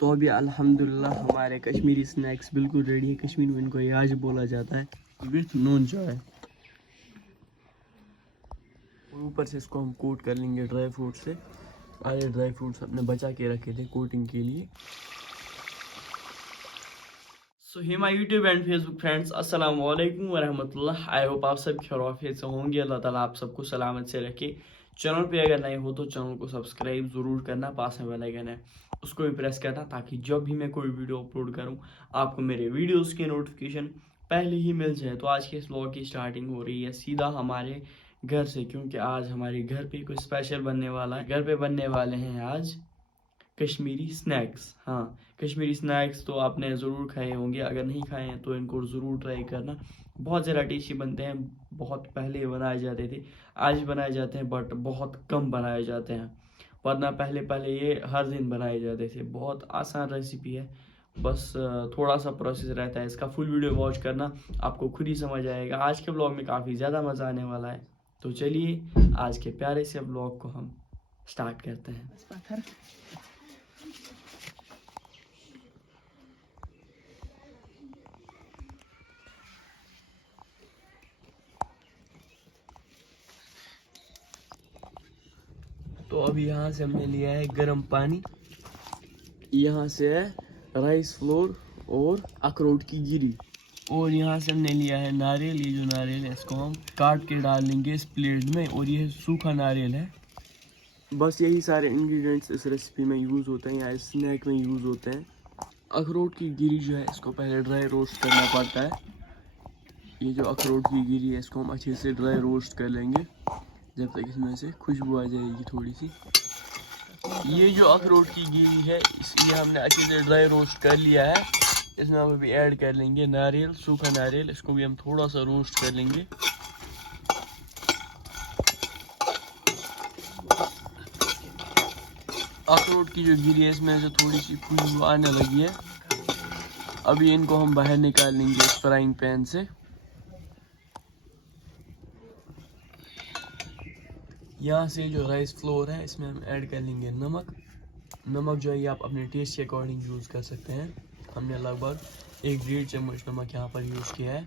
तो अभी अल्हम्दुलिल्लाह हमारे कश्मीरी स्नैक्स बिल्कुल रेडी है। कश्मीर में इनको याज बोला जाता है विथ नून चाय। और ऊपर से इसको हम कोट कर लेंगे ड्राई फ्रूट से। आधे ड्राई फ्रूट्स अपने बचा के रखे थे कोटिंग के लिए। So hey my YouTube and Facebook friends, अस्सलाम वालेकुम वरहमतुल्लाह। आई होप आप सब खैरियत से होंगे। अल्लाह ताला आप सबको सलामत से रखे। चैनल पे अगर नए हो तो चैनल को सब्सक्राइब ज़रूर करना, पास में बेल आइकन है उसको भी प्रेस करना, ताकि जब भी मैं कोई वीडियो अपलोड करूं आपको मेरे वीडियोस की नोटिफिकेशन पहले ही मिल जाए। तो आज के इस व्लॉग की स्टार्टिंग हो रही है सीधा हमारे घर से, क्योंकि आज हमारे घर पे कुछ स्पेशल बनने वाला है। घर पे बनने वाले हैं आज कश्मीरी स्नैक्स। हाँ, कश्मीरी स्नैक्स तो आपने ज़रूर खाए होंगे, अगर नहीं खाए हैं तो इनको ज़रूर ट्राई करना। बहुत ज़्यादा टेस्टी बनते हैं। बहुत पहले बनाए जाते थे, आज भी बनाए जाते हैं, बट बहुत कम बनाए जाते हैं। वरना पहले पहले ये हर दिन बनाए जाते थे। बहुत आसान रेसिपी है, बस थोड़ा सा प्रोसेस रहता है। इसका फुल वीडियो वॉच करना, आपको खुद ही समझ आएगा। आज के ब्लॉग में काफ़ी ज़्यादा मज़ा आने वाला है। तो चलिए आज के प्यारे से ब्लॉग को हम स्टार्ट करते हैं। तो अभी यहाँ से हमने लिया है गर्म पानी, यहाँ से है राइस फ्लोर और अखरोट की गिरी, और यहाँ से हमने लिया है नारियल। ये जो नारियल है इसको हम काट के डाल लेंगे इस प्लेट में, और ये सूखा नारियल है। बस यही सारे इंग्रेडिएंट्स इस रेसिपी में यूज़ होते हैं या इस स्नैक में यूज़ होते हैं। अखरोट की गिरी जो है इसको पहले ड्राई रोस्ट करना पड़ता है। ये जो अखरोट की गिरी है इसको हम अच्छे से ड्राई रोस्ट कर लेंगे जब तक इसमें से खुशबू आ जाएगी थोड़ी सी। ये जो अखरोट की गिरी है इसलिए हमने अच्छे से ड्राई रोस्ट कर लिया है। इसमें हम अभी ऐड कर लेंगे नारियल, सूखा नारियल। इसको भी हम थोड़ा सा रोस्ट कर लेंगे। अखरोट की जो गिरी है इसमें से थोड़ी सी खुशबू आने लगी है। अभी इनको हम बाहर निकाल लेंगे इस फ्राइंग पैन से। यहाँ से जो राइस फ्लोर है इसमें हम ऐड कर लेंगे नमक। नमक जो है ये आप अपने टेस्ट के अकॉर्डिंग यूज़ कर सकते हैं। हमने लगभग 1-1.5 चम्मच नमक यहाँ पर यूज़ किया है।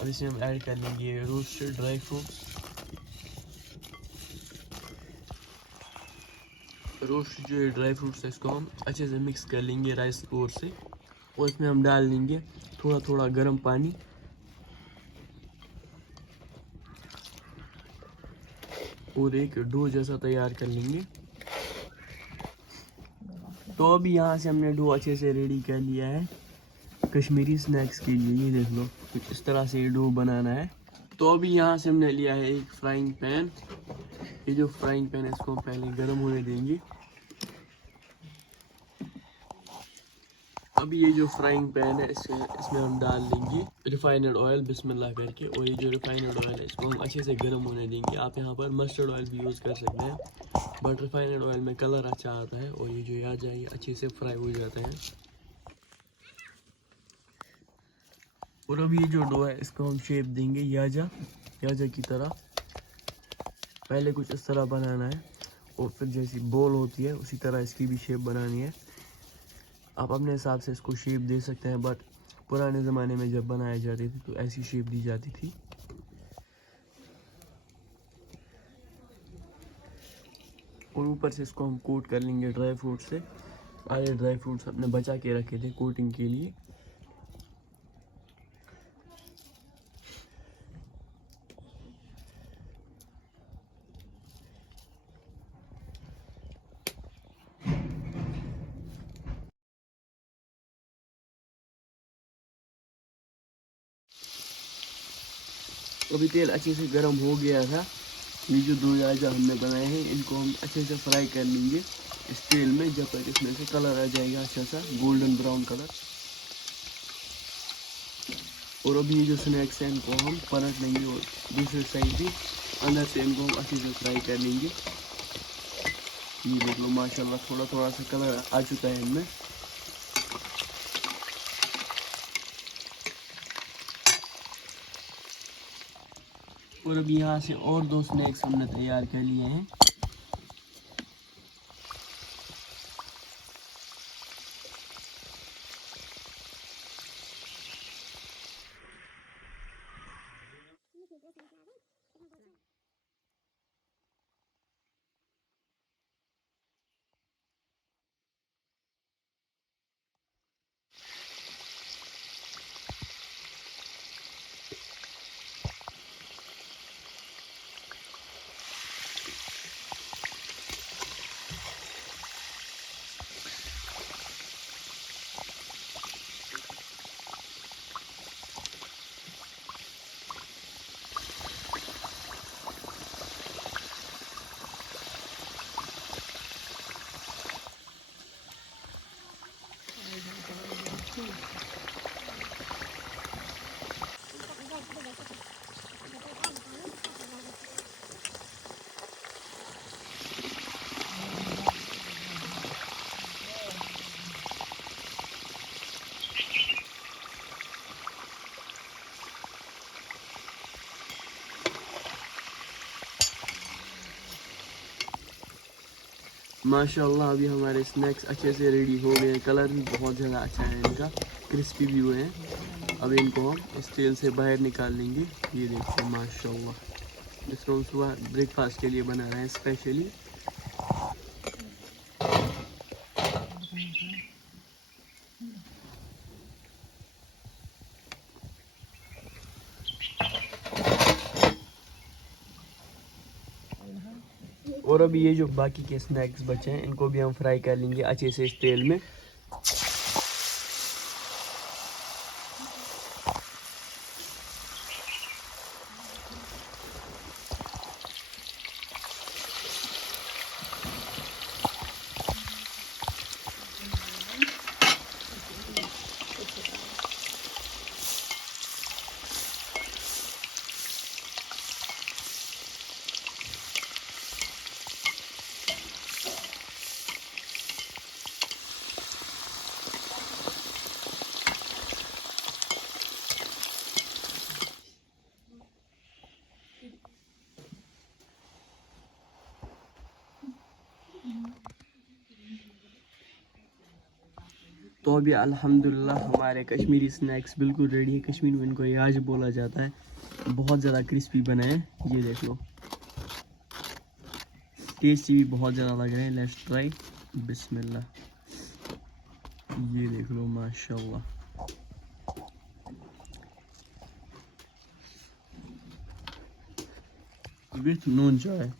अब इसमें हम ऐड कर लेंगे रोस्टेड ड्राई फ्रूट्स। रोस्ट जो ड्राई फ्रूट्स है इसको हम अच्छे से मिक्स कर लेंगे राइस फ्लोर से, और इसमें हम डाल लेंगे थोड़ा थोड़ा गर्म पानी, और एक डो जैसा तैयार कर लेंगे। तो अभी यहाँ से हमने डो अच्छे से रेडी कर लिया है कश्मीरी स्नैक्स के लिए। ये देख लो, कुछ इस तरह से ये डो बनाना है। तो अभी यहाँ से हमने लिया है एक फ्राइंग पैन। ये जो फ्राइंग पैन है इसको हम पहले गर्म होने देंगे। अभी ये जो फ्राइंग पैन है इसमें हम डाल लेंगे रिफाइंड ऑयल बिस्मिल्लाह करके, और ये जो रिफाइंड ऑयल है इसको हम अच्छे से गर्म होने देंगे। आप यहाँ पर मस्टर्ड ऑयल भी यूज़ कर सकते हैं, बट रिफाइंड ऑयल में कलर अच्छा आता है, और ये जो आ जाए अच्छे से फ्राई हो जाते हैं। और अभी ये जो डो है इसको हम शेप देंगे याजा की तरह। पहले कुछ इस तरह बनाना है, और फिर जैसी बॉल होती है उसी तरह इसकी भी शेप बनानी है। आप अपने हिसाब से इसको शेप दे सकते हैं, बट पुराने ज़माने में जब बनाए जाते थे तो ऐसी शेप दी जाती थी। और ऊपर से इसको हम कोट कर लेंगे ड्राई फ्रूट से। आधे ड्राई फ्रूट्स अपने बचा के रखे थे कोटिंग के लिए। अभी तेल अच्छे से गर्म हो गया था। ये जो दो राजा हमने बनाए हैं इनको हम अच्छे से फ्राई कर लेंगे इस तेल में, जब तक इसमें से कलर आ जाएगा अच्छा सा गोल्डन ब्राउन कलर। और अभी ये जो स्नैक्स हैं इनको हम पलट लेंगे, और दूसरे साइड भी अंदर से इनको हम अच्छे से फ्राई कर लेंगे। ये देख लो माशाल्लाह थोड़ा थोड़ा सा कलर आ चुका है इनमें। और अभी यहाँ से और दो स्नैक्स हमने तैयार कर लिए हैं। माशाल्लाह अभी हमारे स्नैक्स अच्छे से रेडी हो गए हैं। कलर भी बहुत ज़्यादा अच्छा है इनका, क्रिस्पी भी हुए हैं। अब इनको हम इस तेल से बाहर निकाल लेंगे। ये देखिए माशाल्लाह, इसको हम सुबह ब्रेकफास्ट के लिए बना रहे हैं स्पेशली। और अभी ये जो बाकी के स्नैक्स बचे हैं इनको भी हम फ्राई कर लेंगे अच्छे से इस तेल में। तो अभी अल्हम्दुलिल्लाह हमारे कश्मीरी स्नैक्स बिल्कुल रेडी है। कश्मीर में इनको याज बोला जाता है। बहुत ज़्यादा क्रिस्पी बने हैं, ये देख लो। टेस्टी भी बहुत ज़्यादा लग रहे हैं। लेट्स ट्राई, बिस्मिल्लाह। ये देख लो माशाल्लाह। विथ नून चाय।